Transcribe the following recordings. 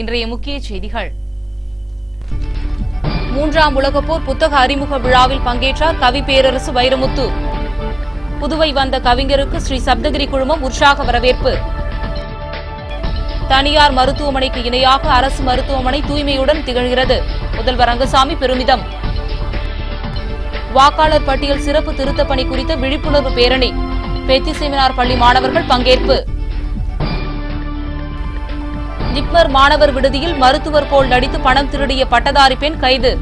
இன்றைய முக்கிய செய்திகள். 3ஆம் உலகப்போர் புத்தக அறிமுக விழாவில் பங்கேற்றார் கவி பேரரசு வைரமுத்து. புதுவை வந்த கவிஞருக்கு ஸ்ரீ சப்தகிரி குழுமம் உற்சாக வரவேற்பு. தனியார் மருத்துவமனைக்கு இணையாக அரசு மருத்துவமனை தூய்மையுடன் திகழ்கிறது. முதல்வர் ரங்கசாமி பெருமிதம். வாக்காளர் பட்டியல் சிறப்பு திருத்தப் பணி குறித்த விழிப்புணர்வு பேரணி. பேத்தி செமினார் பள்ளி மாணவர்கள் பங்கேற்பு. ஜிப்மர் மாணவர் விடுதியில் மருத்துவர் போல் நடித்து பணம் திருடிய பட்டதாரி பெண் கைது.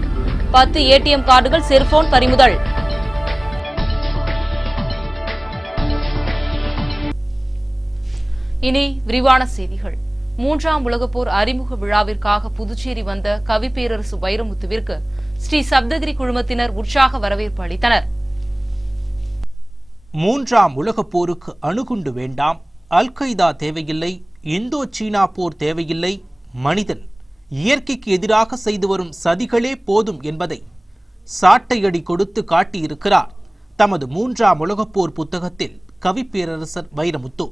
10 ஏடிஎம் கார்டுகள், செல்போன் பறிமுதல். இனி விரிவான செய்திகள். 3ஆம் உலகப்போர் அறிமுக விழாவிற்காக புதுச்சேரி வந்த கவி பேரரசு வைரமுத்துவிற்கு ஸ்ரீ சப்தகிரி குழுமத்தினர் உற்சாக வரவேற்பு அளித்தனர். 3ஆம் உலகப் போருக்கு அணுகுண்டு வேண்டாம், அல்-கொய்தா தேவையில்லை, இந்தோ சீனா போர் தேவையில்லை, மனிதன் இயற்கைக்கு எதிராக செய்து வரும் சதிகளே போதும் என்பதை சாட்டையடி கொடுத்து காட்டியிருக்கிறார் தமது 3ஆம் உலகப்போர் புத்தகத்தில் கவி பேரரசர் வைரமுத்து.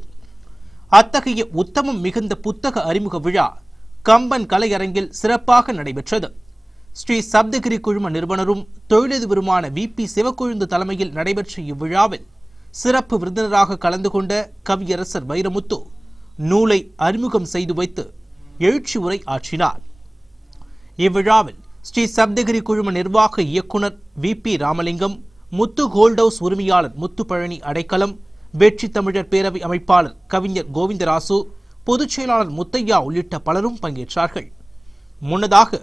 அத்தகைய உத்தமம் மிகுந்த புத்தக அறிமுக விழா கம்பன் கலையரங்கில் சிறப்பாக நடைபெற்றது. ஸ்ரீ சப்தகிரி குழும நிறுவனரும் தொழிலதிபருமான VP சிவக்கொழுந்து தலைமையில் நடைபெற்ற இவ்விழாவில் சிறப்பு விருந்தினராக கலந்து கொண்ட கவியரசர் வைரமுத்து நூலை அறிமுகம் செய்து வைத்து எழுச்சி உரை ஆற்றினார். இவ்விழாவில் ஸ்ரீ சப்தகிரி குழும நிர்வாக இயக்குனர் VP ராமலிங்கம், முத்து கோல்டவுஸ் உரிமையாளர் முத்து பழனி அடைக்கலம், வெற்றி தமிழர் பேரவை அமைப்பாளர் கவிஞர் கோவிந்தராசு, பொதுச் செயலாளர் முத்தையா உள்ளிட்ட பலரும் பங்கேற்றார்கள். முன்னதாக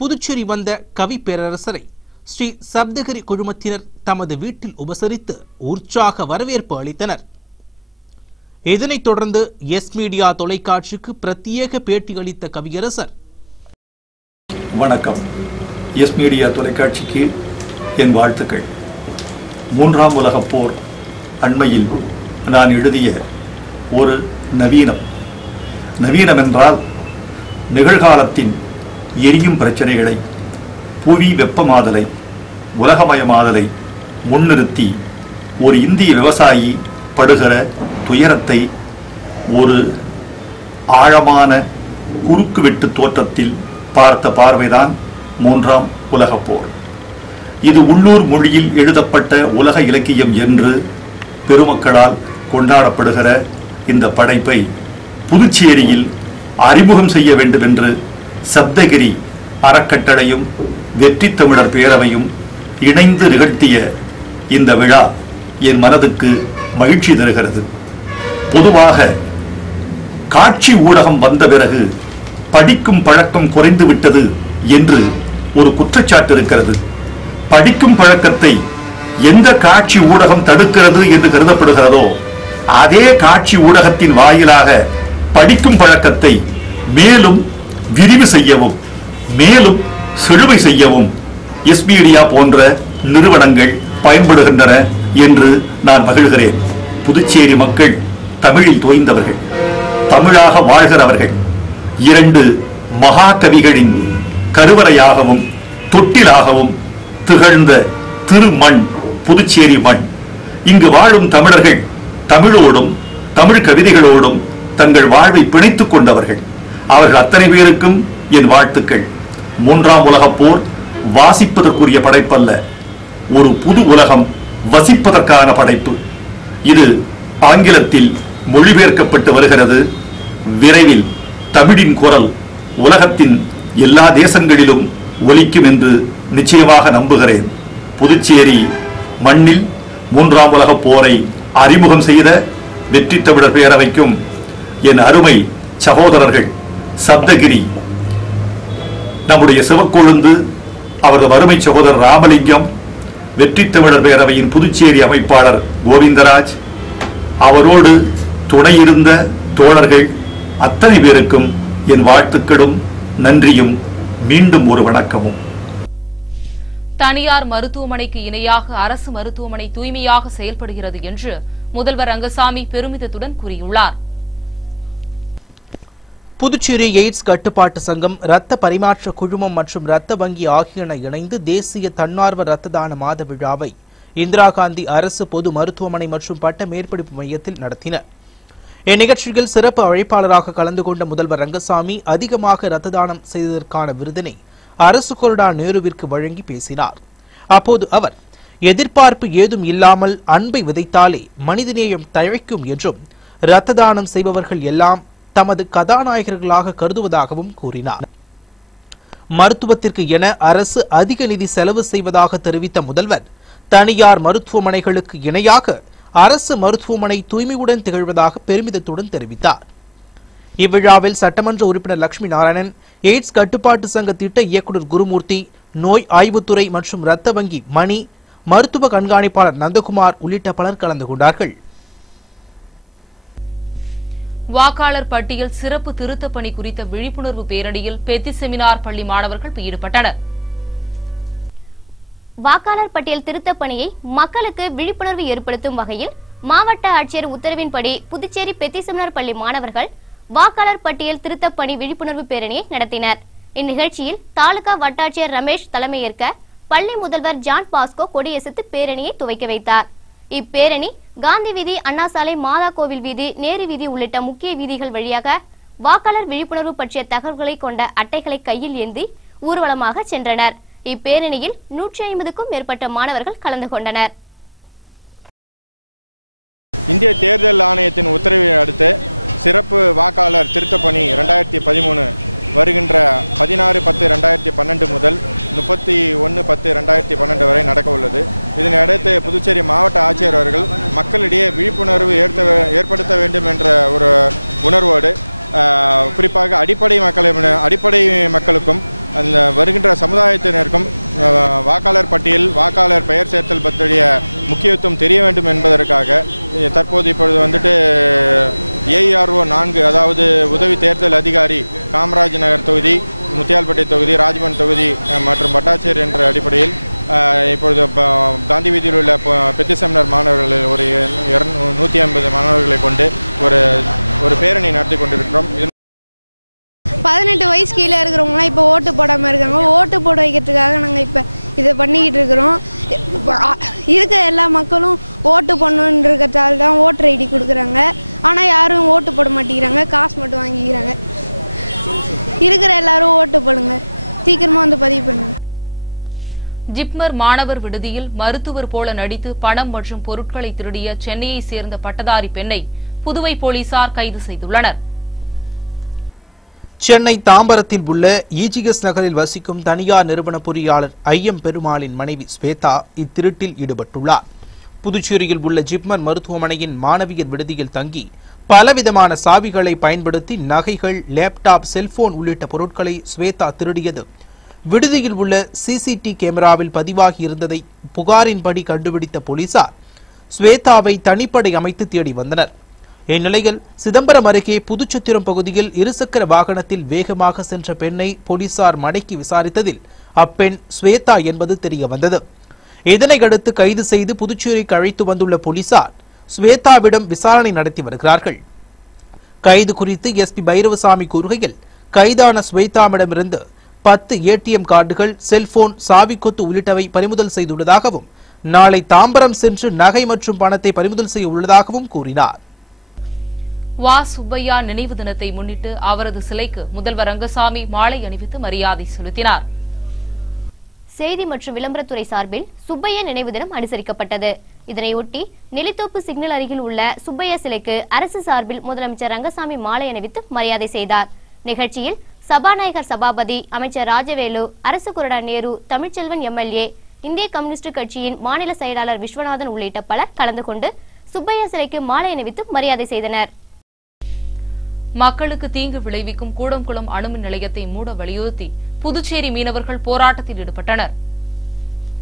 புதுச்சேரி வந்த கவி பேரரசரை ஸ்ரீ சப்தகிரி குழுமத்தினர் தமது வீட்டில் உபசரித்து உற்சாக வரவேற்பு அளித்தனர். இதனைத் தொடர்ந்து எஸ் மீடியா தொலைக்காட்சிக்கு பிரத்யேக பேட்டி அளித்த கவியரசர், வணக்கம். எஸ் மீடியா தொலைக்காட்சிக்கு என் வாழ்த்துக்கள். 3ஆம் உலகப் போர் அண்மையில் நான் எழுதிய ஒரு நவீனம் என்றால் நிகழ்காலத்தின் எரியும் பிரச்சனைகளை, புவி வெப்பமாதலை, உலகமயமாதலை முன்னிறுத்தி ஒரு இந்திய விவசாயி படுகிற துயரத்தை ஒரு ஆழமான குறுக்குவெட்டு தோற்றத்தில் பார்த்த பார்வைதான் 3ஆம் உலகப் போர். இது உள்ளூர் மொழியில் எழுதப்பட்ட உலக இலக்கியம் என்று பெருமக்களால் கொண்டாடப்படுகிற இந்த படைப்பை புதுச்சேரியில் அறிமுகம் செய்ய வேண்டும் என்று சப்தகிரி அறக்கட்டளையும் வெற்றி தமிழர் பேரவையும் இணைந்து நிகழ்த்திய இந்த விழா என் மனதுக்கு மகிழ்ச்சி தருகிறது. பொதுவாக காட்சி ஊடகம் வந்த பிறகு படிக்கும் பழக்கம் குறைந்து விட்டது என்று ஒரு குற்றச்சாட்டு இருக்கிறது. படிக்கும் பழக்கத்தை எந்த காட்சி ஊடகம் தடுக்கிறது என்று கருதப்படுகிறதோ அதே காட்சி ஊடகத்தின் வாயிலாக படிக்கும் பழக்கத்தை மேலும் விரிவு செய்யவும் மேலும் செழுமை செய்யவும் எஸ் மீடியா போன்ற நிறுவனங்கள் பயன்படுகின்றன என்று நான் மகிழ்கிறேன். புதுச்சேரி மக்கள் தமிழில் தோய்ந்தவர்கள், தமிழாக வாழ்கிறவர்கள். 2 மகா கவிகளின் கருவறையாகவும் தொட்டிலாகவும் திகழ்ந்த திருமண் புதுச்சேரி மண். இங்கு வாழும் தமிழர்கள் தமிழோடும் தமிழ் கவிதைகளோடும் தங்கள் வாழ்வை பிணைத்துக் கொண்டவர்கள். அவர்கள் அத்தனை பேருக்கும் என் வாழ்த்துக்கள். 3ஆம் உலகப் போர் வாசிப்பதற்குரிய படைப்பல்ல, ஒரு புது உலகம் வசிப்பதற்கான படைப்பு. இது ஆங்கிலத்தில் மொழிபெயர்க்கப்பட்டு வருகிறது. விரைவில் தமிழின் குரல் உலகத்தின் எல்லா தேசங்களிலும் ஒலிக்கும் என்று நிச்சயமாக நம்புகிறேன். புதுச்சேரி மண்ணில் 3ஆம் உலகப் போரை அறிமுகம் செய்த வெற்றி தமிழர் பேரவைக்கும் என் அருமை சகோதரர்கள் சப்தகிரி, நம்முடைய சிவக்கொழுந்து, அவரது அருமை சகோதரர் ராமலிங்கம், வெற்றி தமிழர் பேரவையின் புதுச்சேரி அமைப்பாளர் கோவிந்தராஜ், அவரோடு துணையிருந்த தோழர்கள் அத்தனை பேருக்கும் என் வாழ்த்துக்களும் நன்றியும் மீண்டும் ஒரு வணக்கமும். தனியார் மருத்துவமனைக்கு இணையாக அரசு மருத்துவமனை தூய்மையாக செயல்படுகிறது என்று முதல்வர் ரங்கசாமி பெருமிதத்துடன் கூறியுள்ளார். புதுச்சேரி எய்ட்ஸ் கட்டுப்பாட்டு சங்கம், இரத்த பரிமாற்ற குழுமம் மற்றும் இரத்த வங்கி ஆகியன இணைந்து தேசிய தன்னார்வ இரத்த தான மாத விழாவை இந்திரா காந்தி அரசு பொது மருத்துவமனை மற்றும் பட்ட மேற்படிப்பு மையத்தில் நடத்தினர். இந்நிகழ்ச்சியில் சிறப்பு அழைப்பாளராக கலந்து கொண்ட முதல்வர் ரங்கசாமி அதிகமாக இரத்த தானம் செய்ததற்கான விருதினை அரசு கொறடா நேருவிற்கு வழங்கி பேசினார். அப்போது அவர் எதிர்பார்ப்பு ஏதும் இல்லாமல் அன்பை விதைத்தாலே மனிதநேயம் தழைக்கும் என்றும் இரத்த தானம் செய்பவர்கள் எல்லாம் தமது கதாநாயகர்களாக கருதுவதாகவும் கூறினார். மருத்துவத்திற்கு என அரசு அதிக நிதி செலவு செய்வதாக தெரிவித்த முதல்வர் தனியார் மருத்துவமனைகளுக்கு இணையாக அரசு மருத்துவமனை தூய்மையுடன் திகழ்வதாக பெருமிதத்துடன் தெரிவித்தார். இவ்விழாவில் சட்டமன்ற உறுப்பினர் லட்சுமி நாராயணன், எய்ட்ஸ் கட்டுப்பாட்டு சங்க திட்ட இயக்குநர் குருமூர்த்தி, நோய் ஆய்வுத்துறை மற்றும் இரத்த வங்கி மணி, மருத்துவ கண்காணிப்பாளர் நந்தகுமார் உள்ளிட்ட பலர் கலந்து கொண்டார்கள். வாக்காளர் பட்டியல் சிறப்பு திருத்த பணி குறித்த விழிப்புணர்வு பேரணியில் பெத்தி செமினார் பள்ளி மாணவர்கள் ஈடுபட்டனர். வாக்காளர் பட்டியல் திருத்த பணியை மக்களுக்கு விழிப்புணர்வு ஏற்படுத்தும் வகையில் மாவட்ட ஆட்சியர் உத்தரவின்படி புதுச்சேரி பெத்தி செமினார் பள்ளி மாணவர்கள் வாக்காளர் பட்டியல் திருத்த பணி விழிப்புணர்வு பேரணியை நடத்தினர். இந்நிகழ்ச்சியில் தாலுகா வட்டாட்சியர் ரமேஷ் தலைமையேற்க பள்ளி முதல்வர் ஜான் பாஸ்கோ கொடியசைத்து பேரணியை துவக்கி வைத்தார். இப்பேரணி காந்தி வீதி, அண்ணா சாலை, மாதா கோவில் வீதி, நேரு வீதி உள்ளிட்ட முக்கிய வீதிகள் வழியாக வாக்காளர் விழிப்புணர்வு பற்றிய தகவல்களை கொண்ட அட்டைகளை கையில் ஏந்தி ஊர்வலமாக சென்றனர். இப்பேரணியில் 150க்கும் மேற்பட்ட மாணவர்கள் கலந்து கொண்டனர். இந்திய தேர்தல் ஆணையத்தின் உத்தரவை அடுத்து சிறப்பு வாக்காளர் திருத்தப் பணி 2013 வருகின்ற 16/10/2012 முதல் 31/10/2012 வரை நடக்க உள்ளது. இதனையடுத்து புதுச்சேரி மாவட்ட ஆட்சியர் அவர்கள் மக்களிடையே விழிப்புணர்வு ஏற்படுத்த வேண்டும் என்ற ஒரு உணர்வோடு குறிப்பாக அடிப்படை மக்களுக்கும் அந்த வருகின்ற சமுதாயத்தினருக்கும் வாக்காளர் பட்டியல், வாக்காளர் பெயர் சேர்த்தல் பற்றிய முக்கியத்துவம் தெரிய வேண்டும் என்பதற்காக இப்பொழுது வந்துட்டு ARO 4, அதாவது உதவி தேர்தல் அதிகாரி, காமராஜ் நகர் தொகுதி, முத்தியால்பேட்டை தொகுதி, ராஜ்பவன் தொகுதி மற்றும் வட்டாட்சியர் என்ற அடிப்படையில் இப்பொழுது காந்தி வீதியில் உள்ள பெத்தி செமினார் மாணவர்கள் ஒரு 150 மாணவர்களை கொண்டு ஒரு பேரணி நடத்தி கொண்டிருக்கிறோம். 18 வயசு கீழே இருக்கிறவங்களாம் இப்போ ஓட்டு போடாமல் இருக்காங்க. ஓட்டு போட வைக்கிறதுக்காக நாங்கள் இப்போ இதை பண்ணிக்கிட்டு இருக்கிறோம். இருக்க எல்லா மக்களும் ஓட்டு பண்ணணுன்றதால தான் ஓட்டர் ஐடி கொடுக்குறாங்க. ஆனால் யாரும் ஓட்டு போட மாட்டேங்கிறாங்க, காசு மட்டும் வாங்கிக்கிறாங்க. இருக்கிற எல்லாரும் ஓட்டு போடுங்க, சீக்கிரமாக வந்து பதிவு பண்ணுங்க. ஜிப்மர் மாணவர் விடுதியில் மருத்துவர் போல நடித்து பணம் மற்றும் பொருட்களை திருடிய சென்னையை சேர்ந்த பட்டதாரி பெண்ணை புதுவை போலீசார் கைது செய்துள்ளனர். சென்னை தாம்பரத்தில் உள்ள EGS நகரில் வசிக்கும் தனியார் நிறுவன பொறியாளர் ஐயம் பெருமாளின் மனைவி ஸ்வேதா இத்திருட்டில் ஈடுபட்டுள்ளார். புதுச்சேரியில் உள்ள ஜிப்மர் மருத்துவமனையின் மாணவியர் விடுதியில் தங்கி பலவிதமான சாவிகளை பயன்படுத்தி நகைகள், லேப்டாப், செல்போன் உள்ளிட்ட பொருட்களை ஸ்வேதா திருடியது விடுதியில் உள்ள CCTV கேமராவில் பதிவாகி இருந்ததை புகாரின்படி கண்டுபிடித்த போலீசார் ஸ்வேதாவை தனிப்படை அமைத்து தேடி வந்தனர். இந்நிலையில் சிதம்பரம் அருகே புதுச்சத்திரம் பகுதியில் இருசக்கர வாகனத்தில் வேகமாக சென்ற பெண்ணை போலீசார் மடக்கி விசாரித்ததில் அப்பெண் ஸ்வேதா என்பது தெரிய வந்தது. இதனையடுத்து கைது செய்து புதுச்சேரிக்கு அழைத்து வந்துள்ள போலீசார் ஸ்வேதாவிடம் விசாரணை நடத்தி வருகிறார்கள். கைது குறித்து SP பைரவசாமி கூறுகையில், கைதான ஸ்வேதாவிடமிருந்து 10 ATM கார்டுகள், செல்போன், சாவிக்கொத்து உள்ளிட்டவை பறிமுதல் செய்துள்ளதாகவும் நாளை தாம்பரம் சென்று நகை மற்றும் பணத்தை பறிமுதல் செய்ய உள்ளதாகவும் கூறினார். வா சுப்பையா நினைவு தினத்தை முன்னிட்டு அவரது சிலைக்கு முதல்வர் ரங்கசாமி மாலை அணிவித்து மரியாதை செலுத்தினார். செய்தி மற்றும் விளம்பரத்துறை சார்பில் சுப்பையா நினைவு தினம் அனுசரிக்கப்பட்டது. இதனையொட்டி நெல்லித்தோப்பு சிக்னல் அருகில் உள்ள சுப்பையா சிலைக்கு அரசு சார்பில் முதலமைச்சர் ரங்கசாமி மாலை அணிவித்து மரியாதை செய்தார். நிகழ்ச்சியில் சபாநாயகர் சபாபதி, அமைச்சர் ராஜவேலு, அரசு கொறடா நேரு, தமிழ்ச்செல்வன் MLA, இந்திய கம்யூனிஸ்ட் கட்சியின் மாநில செயலாளர் விஸ்வநாதன் உள்ளிட்ட பலர் கலந்து கொண்டு சுப்பையா சிலைக்கு மாலை அணிவித்து மரியாதை செய்தனர். மக்களுக்கு தீங்கு விளைவிக்கும் கூடங்குளம் அணுமின் நிலையத்தை மூட வலியுறுத்தி புதுச்சேரி மீனவர்கள் போராட்டத்தில் ஈடுபட்டனர்.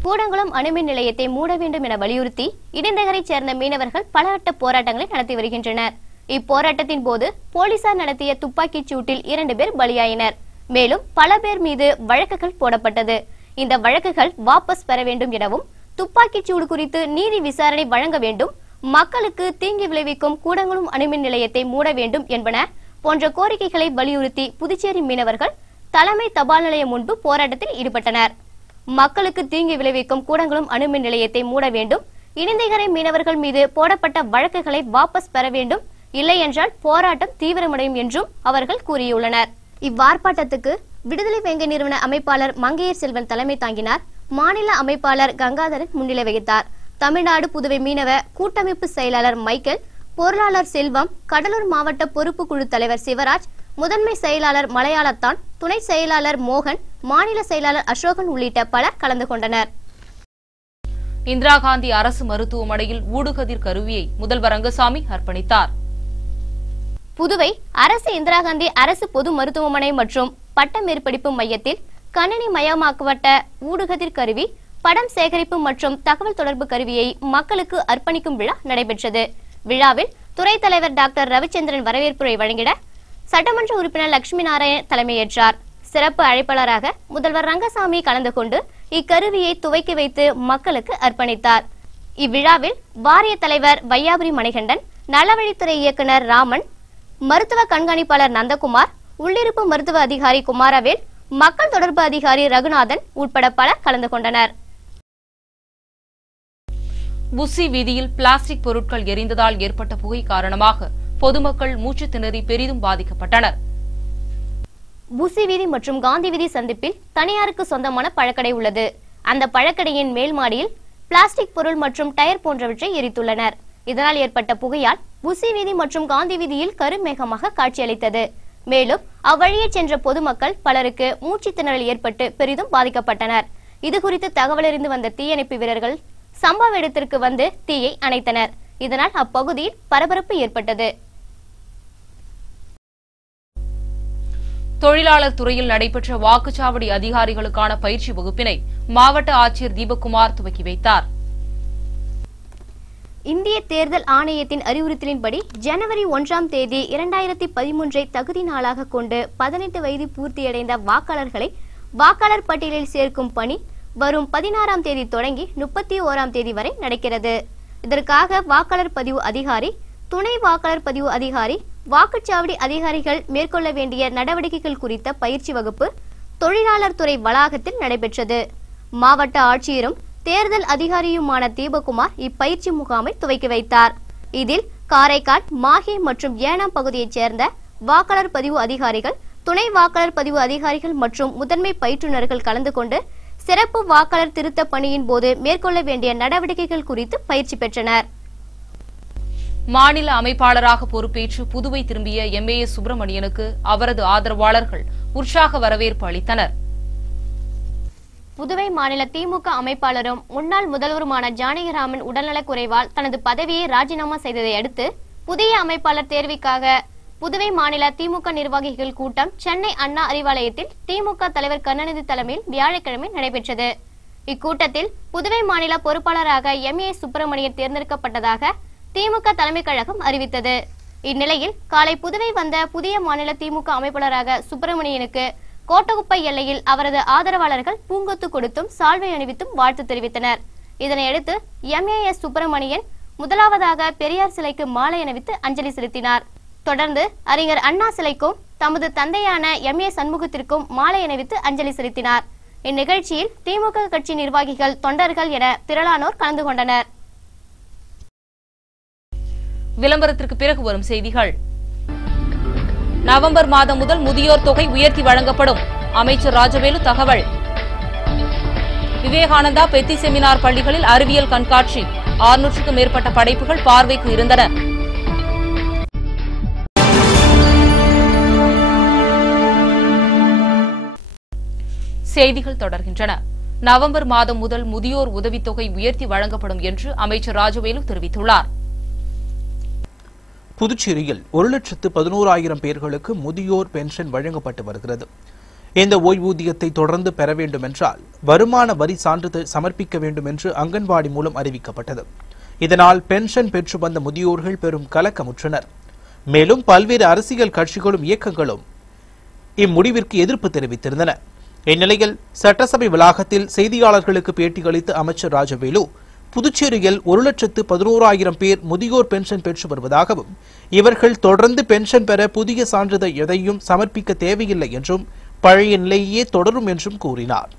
கூடங்குளம் அணுமின் நிலையத்தை மூட வேண்டும் என வலியுறுத்தி இடைநகரைச் சேர்ந்த மீனவர்கள் பலகட்ட போராட்டங்களை நடத்தி வருகின்றனர். இப்போராட்டத்தின் போது போலீசார் நடத்திய துப்பாக்கிச் சூட்டில் 2 பேர் பலியாயினர். மேலும் பல பேர் மீது வழக்குகள் போடப்பட்டது. இந்த வழக்குகள் வாபஸ் பெற வேண்டும் எனவும், துப்பாக்கிச் சூடு குறித்து நீதி விசாரணை வழங்க வேண்டும், மக்களுக்கு தீங்கு விளைவிக்கும் கூடங்குளம் அணுமின் நிலையத்தை மூட வேண்டும் என்பன போன்ற கோரிக்கைகளை வலியுறுத்தி புதுச்சேரி மீனவர்கள் தலைமை தபால் நிலையம் முன்பு போராட்டத்தில் ஈடுபட்டனர். மக்களுக்கு தீங்கு விளைவிக்கும் கூடங்குளம் அணுமின் நிலையத்தை மூட வேண்டும், இடைநகரை மீனவர்கள் மீது போடப்பட்ட வழக்குகளை வாபஸ் பெற வேண்டும், இல்லை என்றால் போராட்டம் தீவிரமடையும் என்றும் அவர்கள் கூறியுள்ளனர். இவ்வார்ப்பாட்டத்துக்கு விடுதலை வேங்கை நிறுவன அமைப்பாளர் மங்கையர் செல்வன் தலைமை தாங்கினார். மாநில அமைப்பாளர் கங்காதரன் முன்னிலை வகித்தார். தமிழ்நாடு புதுவை மீனவ கூட்டமைப்பு செயலாளர் மைக்கேல், பொருளாளர் செல்வம், கடலூர் மாவட்ட பொறுப்பு குழு தலைவர் சிவராஜ், முதன்மை செயலாளர் மலையாளத்தான், துணை செயலாளர் மோகன், மாநில செயலாளர் அசோகன் உள்ளிட்ட பலர் கலந்து கொண்டனர். இந்திரா காந்தி அரசு மருத்துவமனையில் ஊடுகதிர் கருவியை முதல்வர் ரங்கசாமி அர்ப்பணித்தார். புதுவை அரசு இந்திரா காந்தி அரசு பொது மருத்துவமனை மற்றும் பட்ட மேற்படிப்பு மையத்தில் கணினி மயமாக்கப்பட்ட ஊடுகதிர் கருவி, படம் சேகரிப்பு மற்றும் தகவல் தொடர்பு கருவியை மக்களுக்கு அர்ப்பணிக்கும் விழா நடைபெற்றது. விழாவில் துறை தலைவர் டாக்டர் ரவிச்சந்திரன் வரவேற்புரை வழங்கிட சட்டமன்ற உறுப்பினர் லட்சுமி நாராயணன் தலைமையேற்றார். சிறப்பு அழைப்பாளராக முதல்வர் ரங்கசாமி கலந்து கொண்டு இக்கருவியை துவக்கி வைத்து மக்களுக்கு அர்ப்பணித்தார். இவ்விழாவில் வாரிய தலைவர் வையாபுரி மணிகண்டன், நலவழித்துறை இயக்குநர் ராமன், மருத்துவ கண்காணிப்பாளர் நந்தகுமார், உள்ளிருப்பு மருத்துவ அதிகாரி குமாரவேல், மக்கள் தொடர்பு அதிகாரி ரகுநாதன் உட்பட பலர் கலந்து கொண்டனர். புசி வீதியில் பிளாஸ்டிக் பொருட்கள் எரிந்ததால் ஏற்பட்ட புகை காரணமாக பொதுமக்கள் மூச்சு திணறி பெரிதும் பாதிக்கப்பட்டனர். புசி வீதி மற்றும் காந்தி வீதி சந்திப்பில் தனியாருக்கு சொந்தமான பழக்கடை உள்ளது. அந்த பழக்கடையின் மேல் மாடியில் பிளாஸ்டிக் பொருள் மற்றும் டயர் போன்றவற்றை எரித்துள்ளனர். இதனால் ஏற்பட்ட புகையால் புசி வீதி மற்றும் காந்தி வீதியில் கருமேகமாக காட்சியளித்தது. மேலும் அவ்வழியே சென்ற பொதுமக்கள் பலருக்கு மூச்சு திணறல் ஏற்பட்டு பெரிதும் பாதிக்கப்பட்டனர். இதுகுறித்து தகவலறிந்து வந்த தீயணைப்பு வீரர்கள் சம்பவ இடத்திற்கு வந்து தீயை அணைத்தனர். இதனால் அப்பகுதியில் பரபரப்பு ஏற்பட்டது. தொழிலாளர் துறையில் நடைபெற்ற வாக்குச்சாவடி அதிகாரிகளுக்கான பயிற்சி வகுப்பினை மாவட்ட ஆட்சியர் தீபக்குமார் துவக்கி வைத்தார். இந்திய தேர்தல் ஆணையத்தின் அறிவுறுத்தலின்படி ஜனவரி 1ஆம் தேதி 2013 தகுதி நாளாக கொண்டு 18 வயது பூர்த்தியடைந்த வாக்காளர்களை வாக்காளர் பட்டியலில் சேர்க்கும் பணி வரும் 16ஆம் தேதி தொடங்கி 31ஆம் தேதி வரை நடக்கிறது. இதற்காக வாக்காளர் பதிவு அதிகாரி, துணை வாக்காளர் பதிவு அதிகாரி, வாக்குச்சாவடி அதிகாரிகள் மேற்கொள்ள வேண்டிய நடவடிக்கைகள் குறித்த பயிற்சி வகுப்பு தொழிலாளர் துறை வளாகத்தில் நடைபெற்றது. மாவட்ட ஆட்சியரும் தேர்தல் அதிகாரியுமான தீபக்குமார் இப்பயிற்சி முகாமை துவக்கி வைத்தார். இதில் காரைக்கால், மாஹே மற்றும் ஏனாம் பகுதியைச் சேர்ந்த வாக்காளர் பதிவு அதிகாரிகள், துணை வாக்காளர் பதிவு அதிகாரிகள் மற்றும் முதன்மை பயிற்றுநர்கள் கலந்து கொண்டு சிறப்பு வாக்காளர் திருத்த பணியின் போது மேற்கொள்ள வேண்டிய நடவடிக்கைகள் குறித்து பயிற்சி பெற்றனர். மாநில அமைப்பாளராக பொறுப்பேற்று புதுவை திரும்பிய எம்ஏஎஸ் சுப்பிரமணியனுக்கு அவரது ஆதரவாளர்கள் உற்சாக வரவேற்பு அளித்தனர். புதுவை மாநில திமுக அமைப்பாளரும் முன்னாள் முதல்வருமான ஜானகிராமன் உடல்நலக் குறைவால் தனது பதவியை ராஜினாமா செய்ததை அடுத்து புதிய அமைப்பாளர் தேர்விற்காக புதுவை மாநில திமுக நிர்வாகிகள் கூட்டம் சென்னை அண்ணா அறிவாலயத்தில் திமுக தலைவர் கருணாநிதி தலைமையில் வியாழக்கிழமை நடைபெற்றது. இக்கூட்டத்தில் புதுவை மாநில பொறுப்பாளராக எம்ஏஎஸ் சுப்பிரமணியன் தேர்ந்தெடுக்கப்பட்டதாக திமுக தலைமை கழகம் அறிவித்தது. இந்நிலையில் காலை புதுவை வந்த புதிய மாநில திமுக அமைப்பாளராக சுப்பிரமணியனுக்கு கோட்டகுப்பை எல்லையில் அவரது ஆதரவாளர்கள் பூங்கொத்து கொடுத்தும் சால்வை அணிவித்தும் வாழ்த்து தெரிவித்தனர். இதனையடுத்து எம்ஏஎஸ் சுப்பிரமணியன் முதலாவதாக பெரியார் சிலைக்கு மாலை அணிவித்து அஞ்சலி செலுத்தினார். தொடர்ந்து அறிஞர் அண்ணா சிலைக்கும் தமது தந்தையான எம்ஏ சண்முகத்திற்கும் மாலை அணிவித்து அஞ்சலி செலுத்தினார். இந்நிகழ்ச்சியில் திமுக கட்சி நிர்வாகிகள், தொண்டர்கள் என திரளானோர் கலந்து கொண்டனர். விளம்பரத்திற்கு பிறகு வரும் செய்திகள். நவம்பர் மாதம் முதல் முதியோர் தொகை உயர்த்தி வழங்கப்படும், அமைச்சர் ராஜவேலு தகவல். விவேகானந்தா பெத்தி செமினார் பள்ளிகளில் அறிவியல் கண்காட்சி, 600க்கும் மேற்பட்ட படைப்புகள் பார்வைக்கு இருந்தன. செய்திகள் தொடர்கின்றன. நவம்பர் மாதம் முதல் முதியோர் உதவித்தொகை உயர்த்தி வழங்கப்படும் என்று அமைச்சர் ராஜவேலு தெரிவித்துள்ளார். புதுச்சேரியில் 1,11,000 பேர்களுக்கு முதியோர் பென்ஷன் வழங்கப்பட்டு வருகிறது. இந்த ஓய்வூதியத்தை தொடர்ந்து பெற வேண்டும் என்றால் வருமான வரி சான்றிதழ் சமர்ப்பிக்க வேண்டும் என்று அங்கன்வாடி மூலம் அறிவிக்கப்பட்டது. இதனால் பென்ஷன் பெற்று வந்த முதியோர்கள் பெரும் கலக்கமுற்றனர். மேலும் பல்வேறு அரசியல் கட்சிகளும் இயக்கங்களும் இம்முடிவிற்கு எதிர்ப்பு தெரிவித்திருந்தன. இந்நிலையில் சட்டசபை வளாகத்தில் செய்தியாளர்களுக்கு பேட்டியளித்த அமைச்சர் ராஜவேலு, புதுச்சேரியில் 1,11,000 பேர் முதியோர் பென்ஷன் பெற்று வருவதாகவும் இவர்கள் தொடர்ந்து பென்ஷன் பெற புதிய சான்றிதழ் எதையும் சமர்ப்பிக்க தேவையில்லை என்றும் பழைய நிலையே தொடரும் என்றும் கூறினார்.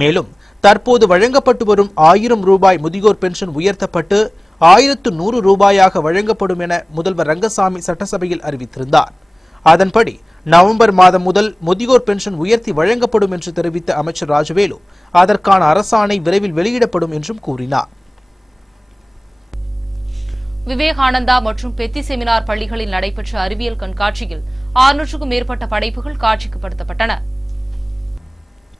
மேலும் தற்போது வழங்கப்பட்டு வரும் 1000 ரூபாய் முதியோர் பென்ஷன் உயர்த்தப்பட்டு 1100 ரூபாயாக வழங்கப்படும் என முதல்வர் ரங்கசாமி சட்டசபையில் அறிவித்திருந்தார். அதன்படி நவம்பர் மாதம் முதல் முதியோர் பென்ஷன் உயர்த்தி வழங்கப்படும் என்று தெரிவித்த அமைச்சர் ராஜவேலு அதற்கான அரசாணை விரைவில் வெளியிடப்படும் என்றும் கூறினார். விவேகானந்தா மற்றும் பெத்தி செமினார் பள்ளிகளில் நடைபெற்ற அறிவியல் கண்காட்சியில் 600க்கும் மேற்பட்ட படைப்புகள் காட்சிப்படுத்தப்பட்டன.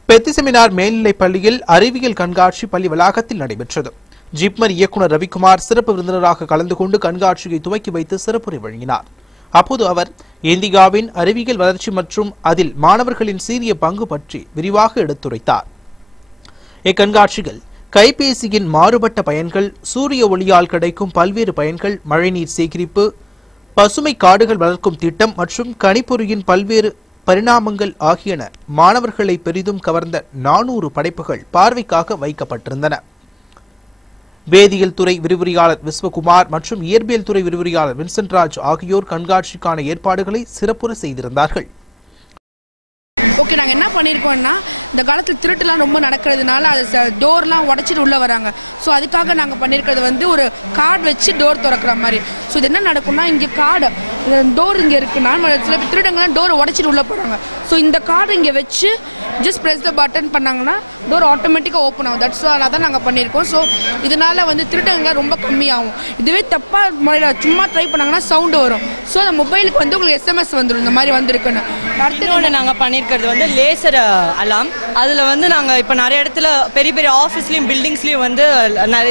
பெத்தி செமினார் மேல்நிலைப் பள்ளியில் அறிவியல் கண்காட்சி பள்ளி வளாகத்தில் நடைபெற்றது. ஜிப்மர் இயக்குநர் ரவிக்குமார் சிறப்பு விருந்தினராக கலந்து கொண்டு கண்காட்சியை துவக்கி வைத்து சிறப்புரை வழங்கினார். அப்போது அவர் இந்தியாவின் அறிவியல் வளர்ச்சி மற்றும் அதில் மாணவர்களின் சீரிய பங்கு பற்றி விரிவாக எடுத்துரைத்தார். இக்கண்காட்சியில் கைபேசியின் மாறுபட்ட பயன்கள், சூரிய ஒளியால் கிடைக்கும் பல்வேறு பயன்கள், மழைநீர் சேகரிப்பு, பசுமை காடுகள் வளர்க்கும் திட்டம் மற்றும் கணிப்பொறியின் பல்வேறு பரிணாமங்கள் ஆகியன மாணவர்களை பெரிதும் கவர்ந்த 400 படைப்புகள் பார்வைக்காக வைக்கப்பட்டிருந்தன. வேதியியல் துறை விரிவுரையாளர் விஸ்வகுமார் மற்றும் இயற்பியல் துறை விரிவுரையாளர் வின்சென்ட்ராஜ் ஆகியோர் கண்காட்சிக்கான ஏற்பாடுகளை சிறப்புற செய்திருந்தார்கள். ஓகே, நாங்கள் என்ன பண்ணியிருக்கோம்னா, இந்த காலத்தில் திருட்டுலாம் ரொம்ப நடக்கிறதுனால அது டோர்லாம் உடச்சிட்டு உள்ளே வராங்க. ஸோ அதுக்காக நாங்கள் பண்ணியிருக்கிறது வந்து ஒரு கார்டு வச்சு டோர் திறக்கிற மாதிரி. ஸோ இது என்ன நடக்கும்னா, இங்கே கார்டு டோர் இங்கே இருக்குன்னா சில பேர் திருடங்கள்லாம் டோரை உடச்சிட்டு உள்ளே போகிறாங்க. ஸோ இந்த கார்டு இங்கே வச்சு ஜஸ்ட் ப்ரெஸ் த பட்டன் பண்ணாங்கன்னா டோர் ஆட்டோமேட்டிக்காக ஓப்பன் ஆகும். தட்ஸ் ஆல் அதான் நாங்கள் பண்ணியிருக்கோம். ஸோ இதனால் வந்து திருடங்கள்லாம் ரொம்ப கம்மியாகும். இதுவே தப்பாக முறையில் சும்மா ட்ரை பண்ணாங்கன்னா சவுண்டு வரும். ஸோ அந்த மொபைலுக்கு வந்து உங்களுக்கு SMS வந்துடும் இந்த மாதிரி வந்திருக்குன்னு. அடுத்து நாங்கள் பண்ணியிருக்கிறது வந்து லேசர் அலாம். அதில் வந்து நாங்கள் இப்போ நிறைய இடத்துல பெரிய பெரிய ஆஃபீஸ்லேயும் பில்டிங்ஸ்லேயும் வந்து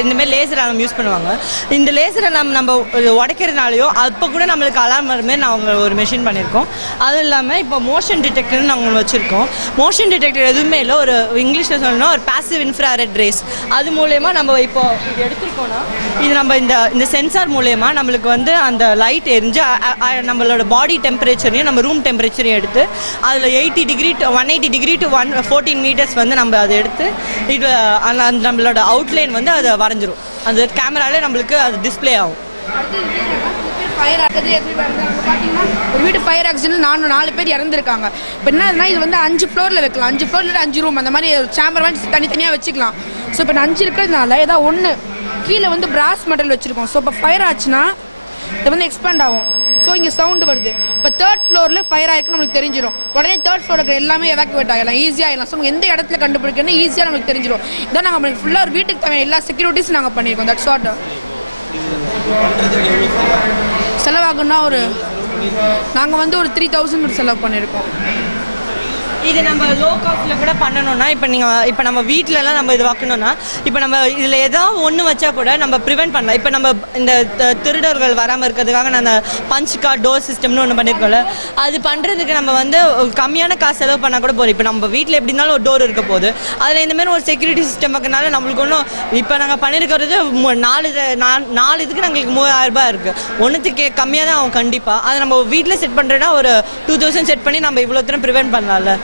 இந்தமாதிரி லேசர் அலாம் யூஸ் பண்ணுவாங்க. இந்த லேசர் அலாம் நம்ம உடைக்கிறதுனாலையோ அப்போ கூட நம்மளுக்கு அலாம் வர மாதிரி நாங்கள் ஒரு மெஷின் பண்ணியிருக்கோம். அதுவும் இல்லாமல் இப்போ மோஷன் டிடெக்டர்னு நாங்கள் வச்சுருக்கோம். மோஷன் டிடெக்டர் எதுவுமே இல்லை, ஒரு இங்கிலீஷில் சொல்லணும்னா ஒரு பாசிவ் இன்ஃப்ராரெட் ரேஸ். அது மூலயமா நம்ம இப்போ இது எடுத்துருக்கோன்னா இது நம்ம இந்த சென்சார் மூலயமா நம்மளுக்கு வந்து அந்த லைட் எரிஞ்சு நம்மளோட பாடி டெம்பரேச்சரையும் நம்ம ரூம் டெம்பரேச்சரையும் எடுத்து அதில் 180 டிகிரி டு 14 மீட்டர்ஸ் வந்து நம்ம அதை எடுத்து இது நம்மளோட அவுட்லைன் வந்து அதை வரைஞ்சிரும். அந்த கேமராலே நம்மளுக்கு அது டிஸ்பிளே ஆகும். ஃபயர் ஆகுது பார்த்தீங்கன்னா ஒரு வீடு ஃபயர் ஆக்சிடென்ட் 4 பேர் இறந்துருக்காங்க. இப்போ என்னதுன்னா இது வந்து 5 ஃப்ளோரில் வைக்கலாம். 5 ஃப்ளோரில் 5 ரூம் அந்த மாதிரி ஒரு சேம்பர் வந்து தனித்தனியாக வச்சுக்கலாம். ஸோ இப்போ 5 இருக்கிறதுனால ஏதாவது ஒன்று கீழே வந்து பிராஸ் மெட்டல் வச்சுருக்கோம். ஸோ இப்போ ஃபயர் ஆச்சுன்னா இது வந்து எக்ஸ்பேண்ட் ஆகும். ஸோ இங்கே சவுண்டு வருது. இப்போ 3rd ஃப்ளோரில் ஃபயர் ஆகிருக்கு நம்மளுக்கு தெரிஞ்சிடும். உடனே 3rd ஃப்ளோர் இருக்கிற எல்லாமே எவாக்குவேட் ஆகிடலாம், ஈஸியாக ஆகிடலாம். ஸோ எந்த இடத்துல கண்டுபிடிக்கணும்னு ஈஸியாக நம்மளுக்கு தெரிஞ்சிடும். இதான் நாங்கள் ஃபுல்லாக ஒரு வீட்டுக்கு தேவையான எல்லா செக்யூரிட்டிஸும் நாங்கள் பண்ணியிருக்கோம். That's what. செலவாகுன்னா நாங்கள் வந்து ஒரு 3000 செலவு பண்ணியிருக்கோம். இது நம்ம லோ காஸ்ட்டில் கூட பண்ணணும்னா இப்போ நம்ம வீட்டிலலாம் நம்ம இது வைக்கணும்னா இப்போ நம்ம இதில் ஏதாவது ஒன்று வச்சா கூட நம்ம ப்ரிவெண்ட் பண்ணலாம். இப்போ நம்ம இந்த திருடர்கள் வராமல் இருக்கிறதுக்காக நான் அந்த பஞ்ச் கார்டு டோர் சிஸ்டம்னு ஒன்று பண்ணியிருக்கோம்ல, அது பண்ணுறதுக்கு நம்ம வந்து கம்மியான காசு செலவு பண்ணால் கூட போதும். இப்போ நம்ம வீட்டில் எப்படி இருந்தாலும் ஒரு டோர் இருக்க போகுது, அதில் இந்தமாதிரி ஒரு செக்யூரிட்டி சிஸ்டம் வைக்கிறனால நம்மளுக்கு ஒன்றும் இப்போ நாங்கள் பண்ணியிருக்கிறது 4 இதுக்கு நம்மளுக்கு 3000 ரூபாய் இருக்குது. ஒன்றுத்துக்கு கம்மியாக தான் ஆகும் கண்டிப்பாக. அதை நம்ம வீட்டில் செட் பண்ணுறேன்னா ஒரு 2000 செட் பண்ணி நம்ம இவ்வளோ தூரம் ப்ரிவெண்ட் பண்ணலாம்ல.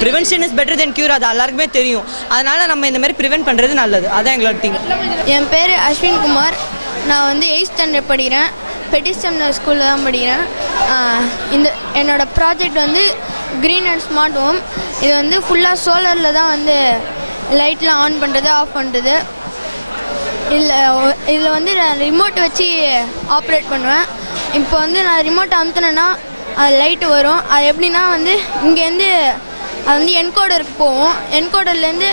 Prevention is better then cure, அது எல்லாருக்குமே தெரியும். அதனால நம்ம இந்த மாதிரி ப்ரிவென்ட் பண்ணுறது நல்லது. அதான் எங்களோட திங். என் பேர் அஸ்வின் குமார். நான் வந்து 8th ஸ்டாண்டர்ட் படிக்கிறேன். பெட்டி செமினார் ஸ்கூலில் தான் படிக்கிறேன். என்னோட ப்ராஜெக்ட் வந்து க்ரீன் அண்ட் ஸ்மார்ட் ஹோம். இது வந்து ஃபுல்லாக சோலரில் தான் வந்து லைட்லாம் ஆன் பண்ணுறது ஆஃப் பண்ணுறது. இதில் வந்து நான் ரிமோட் வச்சு ஆப்ரேட் பண்ணுவேன். இப்போ வந்து நான் ரிமோட்டை அமுத்தினேன்னா அது லைட்டு வரும். அது எப்படின்னா வந்து இங்கேருந்து அது வந்து என்கோடருக்கு போவோம். என்கோடர்லேருந்து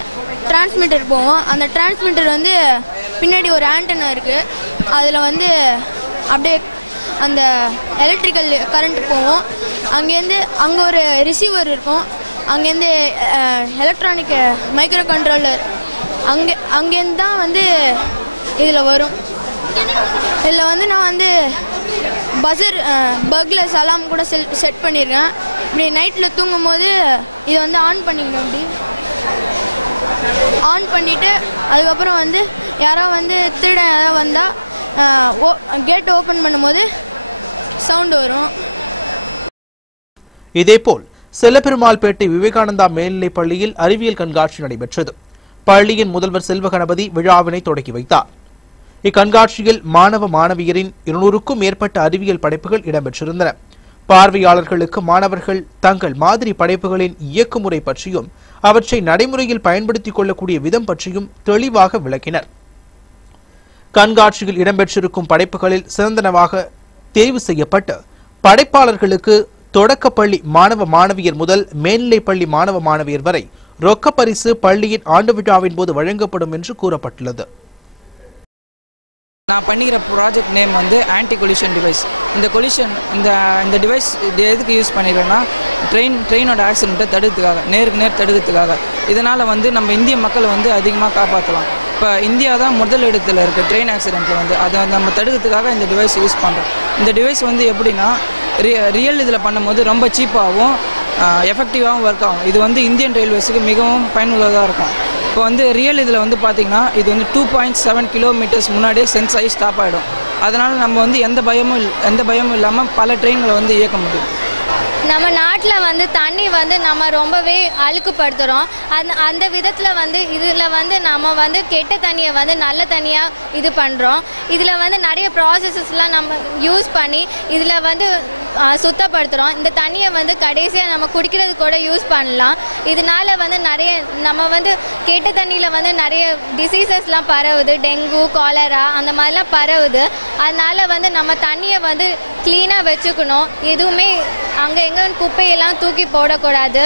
டிரான்ஸ்மிட்டர் போவோம். அந்த டிரான்ஸ்மிட்டர் வந்து பின்னாடி ஒரு ஆண்டனா இருக்குது. அதில் வந்து அப்படியே அந்த எலக்ட்ரிக்கல் கரண்ட் போவோம். அங்கேருந்து அங்கே ஒரு ரிசீவர் இருக்கும். அங்கேருந்து எலக்ட்ரானிக் மைக்ரோ கண்ட்ரோலர் அங்கேருந்து தான் வந்து இதில் வரும். இதில் வந்து நான் வந்து பக்லெஸ் அலாம் கூட செட் பண்ணியிருக்கேன். இப்படி நைட்டில் தூங்கும் போது இதை வந்து ஆன் பண்ணிக்கணும். அப்படி ஆன் பண்ணிவிட்டு அதுக்கப்புறம் வந்து யாரோ வந்து திருட யாராவது வந்தால் கேட் ஓப்பன் பண்ணும்போது சவுண்டு வரும். இதேபோல் செல்லபெருமாள்பேட்டை விவேகானந்தா மேல்நிலைப் பள்ளியில் அறிவியல் கண்காட்சி நடைபெற்றது. பள்ளியின் முதல்வர் செல்வ கணபதி விழாவினை தொடங்கி வைத்தார். இக்கண்காட்சியில் மாணவ மாணவியரின் 200க்கும் மேற்பட்ட அறிவியல் படைப்புகள் இடம்பெற்றிருந்தன. பார்வையாளர்களுக்கு மாணவர்கள் தங்கள் மாதிரி படைப்புகளின் இயக்குமுறை பற்றியும் அவற்றை நடைமுறையில் பயன்படுத்திக் கொள்ளக்கூடிய விதம் பற்றியும் தெளிவாக விளக்கினர். கண்காட்சியில் இடம்பெற்றிருக்கும் படைப்புகளில் சிறந்தனவாக தேர்வு செய்யப்பட்டு படைப்பாளர்களுக்கு தொடக்கப்பள்ளி மாணவ மாணவியர் முதல் மேல்நிலைப்பள்ளி மாணவ மாணவியர் வரை ரொக்க பரிசு பள்ளியின் ஆண்டு விழாவின் போது வழங்கப்படும் என்று கூறப்பட்டுள்ளது. நான் பண்ணிக்கிற ப்ராஜெக்ட் நேம் வந்து ஆன்டி கொலிஷன் டிவைஸ். இந்த டிவைஸ் எதுக்கு யூஸ் பண்ணிக்கிறேன்னா ட்ரெயினோட ஆக்சிடென்ட்டை தடுக்கிறதுக்காக, நேருக்கு நேர் தடுக்கிறதுக்காக. இதனால் வந்து நம்ம இந்திய மக்களை வந்து அதிகமாக காப்பாற்றலாம். இப்போ இந்தியா தான் முதல் இடத்துல இருக்குது ட்ரெயின் ஆக்சிடென்ட்டில் வந்து. அதை நம்ம தடுக்கிறதுக்காக இந்த டிவைஸ் யூஸ் பண்ணுறோம். இந்த டிவைஸ் வந்து எப்படின்னா ரியல் இதில் பண்ணும்போது ரொம்ப சீப்பாகவும் எஃபெக்டிவாகவும் ஒர்க் ஆகும். இது வந்து இந்தியன் ரயில்வேஸுக்கு மிகவும் பயனுள்ளதாக இருக்கும். இப்போ வந்து ரியல் இதில் வந்து பார்த்திங்கன்னா இது வந்து 2.7 கிலோமீட்டர்ஸ் முன்னாடியே சென்ஸ் ஆகி ஸ்டாப் ஆகிடும். அதனால் நம்ம வந்து எந்த பயமும் இல்லாமல் பல ட்ரெயின்களை வந்து இயக்க முடியும். நம்ம நாட்டில் வந்து தண்ணி வந்து நம்ம ரொம்பவே அழுக்குப்படுத்துகிறோம். அந்த விதத்தில் வந்து இதில் வந்து நம்ம வந்து கெட்ட தண்ணியை வந்து நல்ல தண்ணியாக இது பண்ணுறோம். இதில் வந்து நிறைய ப்ராசஸஸ்லாம் நம்ம யூஸ் பண்ணி இதில் வந்து சுத்தப்படுத்துகிறோம். இந்த தண்ணியை வந்து கடைசியாக நம்ம குடிக்கிறது கூட யூஸ் பண்ணலாம். இதனால் வந்து நிறைய நம்ம வந்து கெட்ட தண்ணியில் வந்து நிறைய டிசீசஸ்லாம் பரவுது. டெங்கு, காலரா அந்த மாதிரிலாம் பரவுது. அதனால் வந்து நம்ம தண்ணியை வந்து க்ளீனாக வச்சுக்கணும். எதுவுமே அங்கே எங்கே குப்பையெல்லாம் தூக்கி போடக்கூடாது.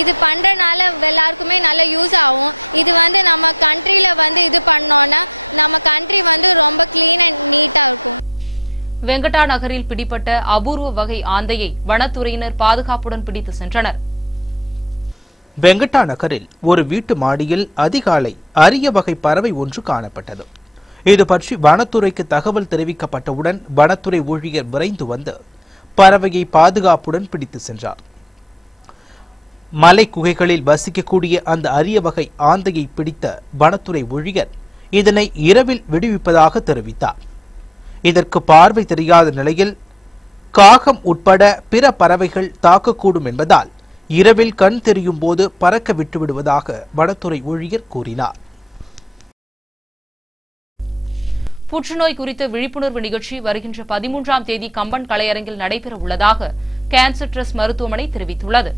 இது பண்ணுறனால எல்லாருக்குமே நல்ல யூஸ் ஆகும். இது வந்து நம்ம கண்ட்ரியில் வந்து இது பண்ணோன்னா நம்ம கண்ட்ரி வந்து ரொம்ப க்ளீன் அண்ட் நீட்டாக இருக்கும். வெங்கடா நகரில் பிடிப்பட்ட அபூர்வ வகை ஆந்தையை வனத்துறையினர் பாதுகாப்புடன் பிடித்து சென்றனர். வெங்கடா நகரில் ஒரு வீட்டு மாடியில் அதிகாலை அரிய வகை பறவை ஒன்று காணப்பட்டது. இது பற்றி வனத்துறைக்கு தகவல் தெரிவிக்கப்பட்டவுடன் வனத்துறை ஊழியர் விரைந்து வந்து பறவையை பாதுகாப்புடன் பிடித்து சென்றார். மலை குகைகளில் வசிக்கக்கூடிய அந்த அரிய வகை ஆந்தையை பிடித்த வனத்துறை ஊழியர் இதனை இரவில் விடுவிப்பதாக தெரிவித்தார். இதற்கு பார்வை தெரியாத நிலையில் காகம் உட்பட பிற பறவைகள் தாக்கக்கூடும் என்பதால் இரவில் கண் தெரியும் போது பறக்க விட்டுவிடுவதாக வனத்துறை ஊழியர் கூறினார். புற்றுநோய் குறித்த விழிப்புணர்வு நிகழ்ச்சி வருகின்ற 13ஆம் தேதி கம்பன் கலையரங்கில் நடைபெற உள்ளதாக கேன்சர் ட்ரஸ்ட் மருத்துவமனை தெரிவித்துள்ளது.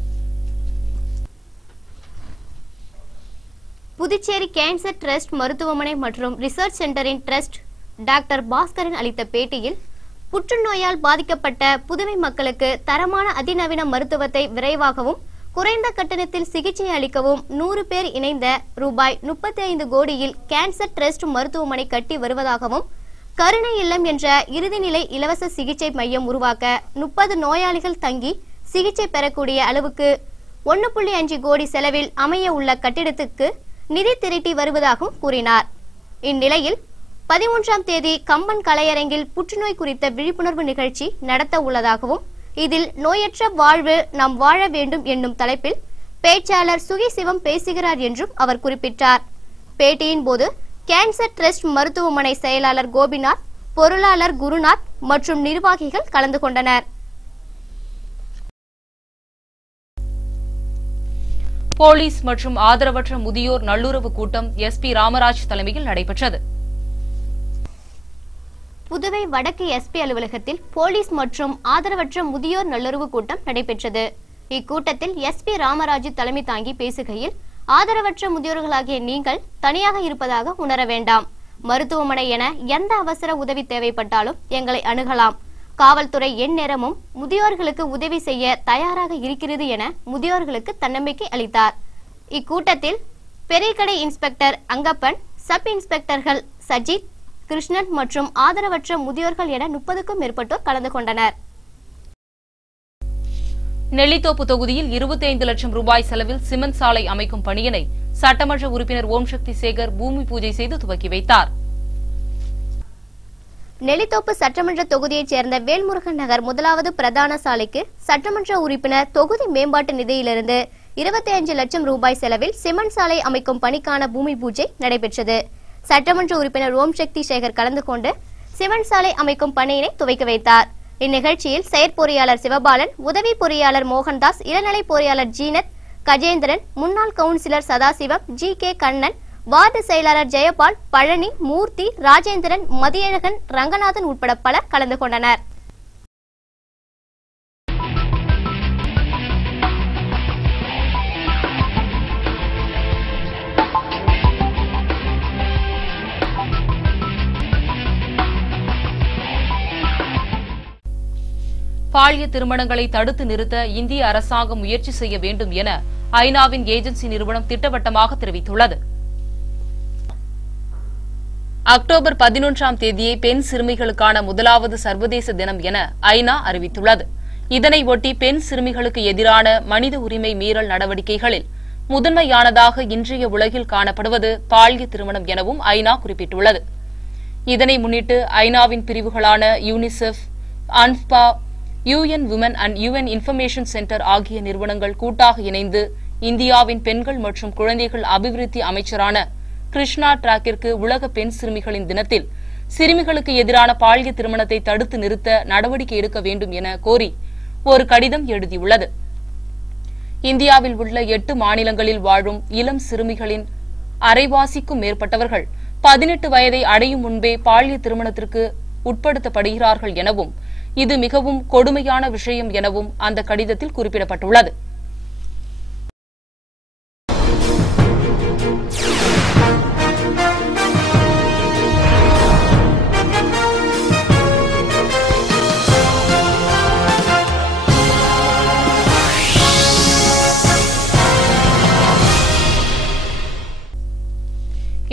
புதுச்சேரி கேன்சர் ட்ரஸ்ட் மருத்துவமனை மற்றும் ரிசர்ச் சென்டரின் ட்ரஸ்ட் டாக்டர் பாஸ்கரன் அளித்த பேட்டியில் புற்றுநோயால் பாதிக்கப்பட்ட புதுவை மக்களுக்கு தரமான அதிநவீன மருத்துவத்தை விரைவாகவும் குறைந்த கட்டணத்தில் சிகிச்சை அளிக்கவும் 100 பேர் இணைந்த ரூபாய் 35 கோடியில் கேன்சர் ட்ரஸ்ட் மருத்துவமனை கட்டி வருவதாகவும், கருணை இல்லம் என்ற இறுதிநிலை இலவச சிகிச்சை மையம் உருவாக்க 30 நோயாளிகள் தங்கி சிகிச்சை பெறக்கூடிய அளவுக்கு 1.5 கோடி செலவில் அமைய உள்ள கட்டிடத்துக்கு நிதி திரட்டி வருவதாகவும் கூறினார். இந்நிலையில் 13ஆம் தேதி கம்பன் கலையரங்கில் புற்றுநோய் குறித்த விழிப்புணர்வு நிகழ்ச்சி நடத்த உள்ளதாகவும், இதில் நோயற்ற வாழ்வு நாம் வாழ வேண்டும் என்னும் தலைப்பில் பேச்சாளர் சுகி சிவம் பேசுகிறார் என்றும் அவர் குறிப்பிட்டார். பேட்டியின் போது கேன்சர் ட்ரஸ்ட் மருத்துவமனை செயலாளர் கோபிநாத், பொருளாளர் குருநாத் மற்றும் நிர்வாகிகள் கலந்து கொண்டனர். போலீஸ் மற்றும் ஆதரவற்ற முதியோர் நல்லுறவு கூட்டம் எஸ்பி ராமராஜ் தலைமையில் நடைபெற்றது. புதுவை வடக்கு எஸ்பி அலுவலகத்தில் போலீஸ் மற்றும் ஆதரவற்ற முதியோர் நல்லுறவு கூட்டம் நடைபெற்றது. இக்கூட்டத்தில் எஸ்பி ராமராஜு தலைமை தாங்கி பேசுகையில், ஆதரவற்ற முதியோர்களாகிய நீங்கள் தனியாக இருப்பதாக உணர வேண்டாம். மருத்துவமனை என எந்த அவசர உதவி தேவைப்பட்டாலும் எங்களை அணுகலாம். காவல்துறை எந்நேரமும் முதியோர்களுக்கு உதவி செய்ய தயாராக இருக்கிறது என முதியோர்களுக்கு தன்னம்பிக்கை அளித்தார். இக்கூட்டத்தில் பெரியகடை இன்ஸ்பெக்டர் அங்கப்பன், சப் இன்ஸ்பெக்டர்கள் சஜித், கிருஷ்ணன் மற்றும் ஆதரவற்ற முதியோர்கள் என 30க்கும் மேற்பட்டோர் கலந்து கொண்டனர். நெல்லித்தோப்பு தொகுதியில் 25 லட்சம் ரூபாய் செலவில் சிமெண்ட் சாலை அமைக்கும் பணியினை சட்டமன்ற உறுப்பினர் ஓம் சக்தி சேகர் பூமி பூஜை செய்து துவக்கி வைத்தார். நெல்லித்தோப்பு சட்டமன்ற தொகுதியைச் சேர்ந்த வேல்முருகன் நகர் 1வது பிரதான சாலைக்கு சட்டமன்ற உறுப்பினர் தொகுதி மேம்பாட்டு நிதியிலிருந்து 25 லட்சம் ரூபாய் செலவில் சிமெண்ட் சாலை அமைக்கும் பணிக்கான பூமி பூஜை நடைபெற்றது. சட்டமன்ற உறுப்பினர் ஓம் சக்தி சேகர் கலந்து கொண்டு சிமெண்ட் சாலை அமைக்கும் பணியினை துவக்கி வைத்தார். இந்நிகழ்ச்சியில் செயற்பொறியாளர் சிவபாலன், உதவி பொறியாளர் மோகன்தாஸ், இளநிலை பொறியாளர் ஜீனத், கஜேந்திரன், முன்னாள் councillor Sadasivam, GK. Kannan, ward செயலாளர் ஜெயபால், பழனி, மூர்த்தி, ராஜேந்திரன், மதியழகன், ரங்கநாதன் உட்பட பலர் கலந்து கொண்டனர். பாலிய திருமணங்களை தடுத்து நிறுத்த இந்திய அரசாங்கம் முயற்சி செய்ய வேண்டும் என ஐநாவின் ஏஜென்சி நிறுவனம் திட்டவட்டமாக தெரிவித்துள்ளது. அக்டோபர் 11ஆம் தேதியை பெண் சிறுமிகளுக்கான முதலாவது சர்வதேச தினம் என ஐநா அறிவித்துள்ளது. இதனை ஒட்டி பெண் சிறுமிகளுக்கு எதிரான மனித உரிமை மீறல் நடவடிக்கைகளில் முதன்மையானதாக இன்றைய உலகில் காணப்படுவது பாலிய திருமணம் எனவும் ஐநா குறிப்பிட்டுள்ளது. இதனை முன்னிட்டு ஐநாவின் பிரிவுகளான யூனிசெஃப், அன்ஃபா, UN Women and UN information centre ஆகிய நிறுவனங்கள் கூட்டாக இணைந்து இந்தியாவின் பெண்கள் மற்றும் குழந்தைகள் அபிவிருத்தி அமைச்சரான கிருஷ்ணா டிராக்கிற்கு உலக பெண் சிறுமிகளின் தினத்தில் சிறுமிகளுக்கு எதிரான பாலிய திருமணத்தை தடுத்து நிறுத்த நடவடிக்கை எடுக்க வேண்டும் என கோரி ஒரு கடிதம் எழுதியுள்ளது. இந்தியாவில் உள்ள 8 மாநிலங்களில் வாழும் இளம் சிறுமிகளின் அரைவாசிக்கும் மேற்பட்டவர்கள் 18 வயதை அடையும் முன்பே பாலிய திருமணத்திற்கு உட்படுத்தப்படுகிறார்கள் எனவும் இது மிகவும் கொடுமையான விஷயம் எனவும் அந்த கடிதத்தில் குறிப்பிடப்பட்டுள்ளது.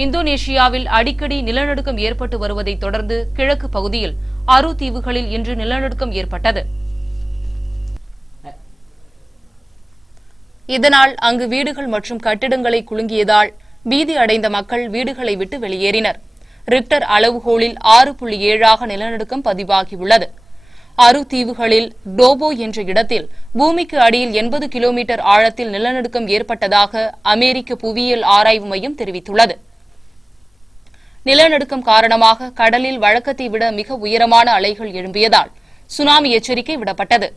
இந்தோனேஷியாவில் அடிக்கடி நிலநடுக்கம் ஏற்பட்டு வருவதை தொடர்ந்து கிழக்கு பகுதியில் அரு தீவுகளில் இன்று நிலநடுக்கம் ஏற்பட்டது. இதனால் அங்கு வீடுகள் மற்றும் கட்டிடங்களை குலுங்கியதால் பீதி அடைந்த மக்கள் வீடுகளை விட்டு வெளியேறினர். ரிக்டர் அளவுகோலில் 6.7 நிலநடுக்கம் பதிவாகியுள்ளது. அரு தீவுகளில் டோபோ என்ற இடத்தில் பூமிக்கு அடியில் 80 கிலோமீட்டர் ஆழத்தில் நிலநடுக்கம் ஏற்பட்டதாக அமெரிக்க புவியியல் ஆராய்வு மையம் தெரிவித்துள்ளது. நிலநடுக்கம் காரணமாக கடலில் வழக்கத்தை விட மிக உயரமான அலைகள் எழும்பியதால் சுனாமி எச்சரிக்கை விடப்பட்டது.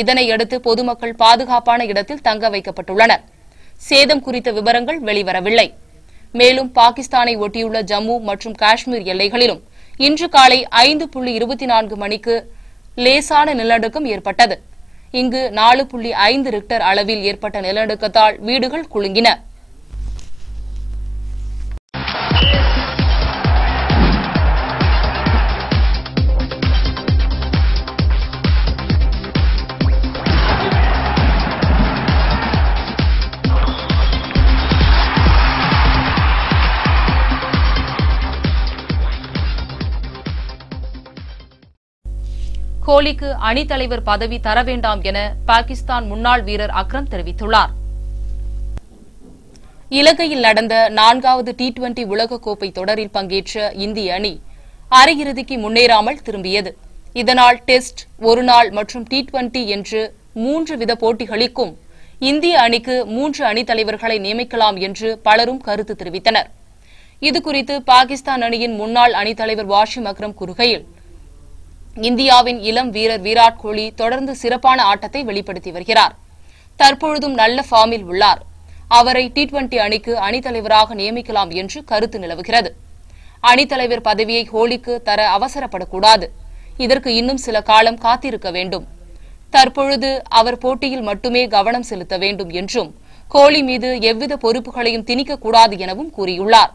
இதனையடுத்து பொதுமக்கள் பாதுகாப்பான இடத்தில் தங்க வைக்கப்பட்டுள்ளனர். சேதம் குறித்த விவரங்கள் வெளிவரவில்லை. மேலும் பாகிஸ்தானை ஒட்டியுள்ள ஜம்மு மற்றும் காஷ்மீர் எல்லைகளிலும் இன்று காலை 5:24 மணிக்கு லேசான நிலநடுக்கம் ஏற்பட்டது. இங்கு 4.5 ரிக்டர் அளவில் ஏற்பட்ட நிலநடுக்கத்தால் வீடுகள் குலுங்கின. கோலிக்கு அணித்தலைவர் பதவி தர வேண்டாம் என பாகிஸ்தான் முன்னாள் வீரர் அக்ரம் தெரிவித்துள்ளார். இலங்கையில் நடந்த 4வது T20 உலகக்கோப்பை தொடரில் பங்கேற்ற இந்திய அணி அரையிறுதிக்கு முன்னேறாமல் திரும்பியது. இதனால் டெஸ்ட், ஒருநாள் மற்றும் T20 என்று 3 வித போட்டிகளுக்கும் இந்திய அணிக்கு 3 அணித்தலைவர்களை நியமிக்கலாம் என்று பலரும் கருத்து தெரிவித்தனர். இதுகுறித்து பாகிஸ்தான் அணியின் முன்னாள் அணித்தலைவர் வாஷிம் அக்ரம் கூறுகையில், இந்தியாவின் இளம் வீரர் விராட் கோலி தொடர்ந்து சிறப்பான ஆட்டத்தை வெளிப்படுத்தி வருகிறார். தற்பொழுதும் நல்ல ஃபார்மில் உள்ளார். அவரை T20 அணிக்கு அணித்தலைவராக நியமிக்கலாம் என்று கருத்து நிலவுகிறது. அணித்தலைவர் பதவியை கோலிக்கு தர அவசரப்படக்கூடாது. இதற்கு இன்னும் சில காலம் காத்திருக்க வேண்டும். தற்பொழுது அவர் போட்டியில் மட்டுமே கவனம் செலுத்த வேண்டும் என்றும் கோலி மீது எவ்வித பொறுப்புகளையும் திணிக்கக்கூடாது எனவும் கூறியுள்ளார்.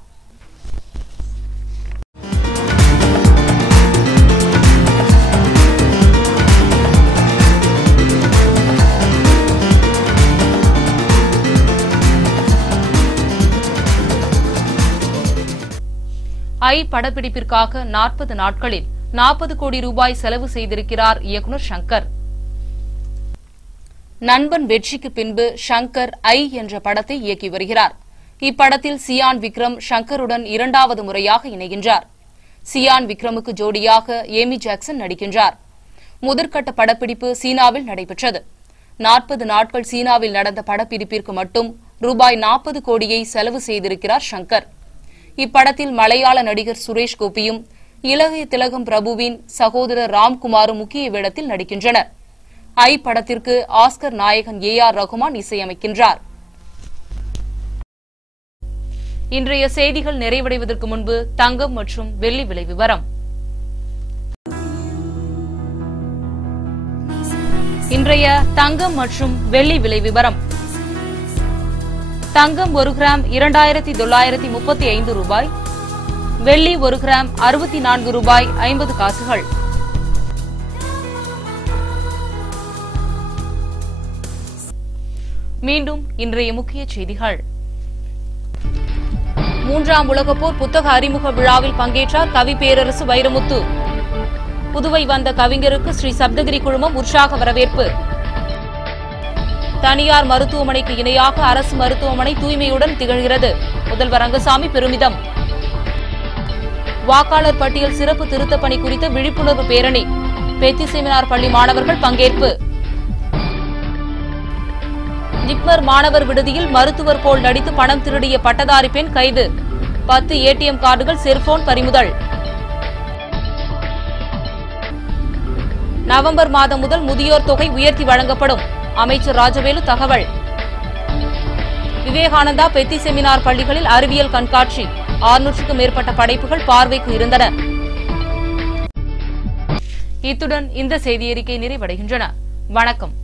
படப்பிடிப்பிற்காக 40 நாட்களில் 40 கோடி ரூபாய் செலவு செய்திருக்கிறார் இயக்குநர் ஷங்கர். நண்பன் வெற்றிக்கு பின்பு ஷங்கர் என்ற படத்தை இயக்கி வருகிறார். இப்படத்தில் சியான் விக்ரம் ஷங்கருடன் 2வது முறையாக இணைகின்றார். சியான் விக்ரமுக்கு ஜோடியாக ஏமி ஜாக்சன் நடிக்கின்றார். முதற்கட்ட படப்பிடிப்பு சீனாவில் நடைபெற்றது. 40 நாட்கள் சீனாவில் நடந்த படப்பிடிப்பிற்கு மட்டும் ரூபாய் 40 கோடியை செலவு செய்திருக்கிறார் ஷங்கர். இப்படத்தில் மலையாள நடிகர் சுரேஷ் கோபியும் இலங்கை திலகம் பிரபுவின் சகோதரர் ராம்குமாரும் முக்கிய வேடத்தில் நடிக்கின்றனர். படத்திற்கு ஆஸ்கர் நாயகன் AR ரகுமான் இசையமைக்கின்றார். இன்றைய செய்திகள் நிறைவடைவதற்கு முன்பு தங்கம் மற்றும் வெள்ளி விலை விவரம். இன்றைய தங்கம் மற்றும் வெள்ளி விலை விவரம். தங்கம் 1 கிராம் 2935 ரூபாய், வெள்ளி 1 கிராம் 64 ரூபாய் 50 காசுகள். மீண்டும் இன்றைய முக்கிய செய்திகள். 3ஆம் உலகப்போர் புத்தக அறிமுக விழாவில் பங்கேற்றார் கவி பேரரசு வைரமுத்து. புதுவை வந்த கவிஞருக்கு ஸ்ரீ சப்தகிரி குழுமம் உற்சாக வரவேற்பு. தனியார் மருத்துவமனைக்கு இணையாக அரசு மருத்துவமனை தூய்மையுடன் திகழ்கிறது. முதல்வர் ரங்கசாமி பெருமிதம். வாக்காளர் பட்டியல் சிறப்பு திருத்தப் பணி குறித்த விழிப்புணர்வு பேரணி. பெத்தி செமினார் பள்ளி மாணவர்கள் பங்கேற்பு. ஜிப்மர் மாணவர் விடுதியில் மருத்துவர் போல் நடித்து பணம் திருடிய பட்டதாரி பெண் கைது. 10 ATM கார்டுகள், செல்போன் பறிமுதல். நவம்பர் மாதம் முதல் முதியோர் தொகை உயர்த்தி வழங்கப்படும். அமைச்சர் ராஜவேலு தகவல். விவேகானந்தா பெத்தி செமினார் பள்ளிகளில் அறிவியல் கண்காட்சி. 600க்கும் மேற்பட்ட படைப்புகள் பார்வைக்கு இருந்தன. இத்துடன் இந்த செய்தியறிக்கை நிறைவடைகின்றன. வணக்கம்.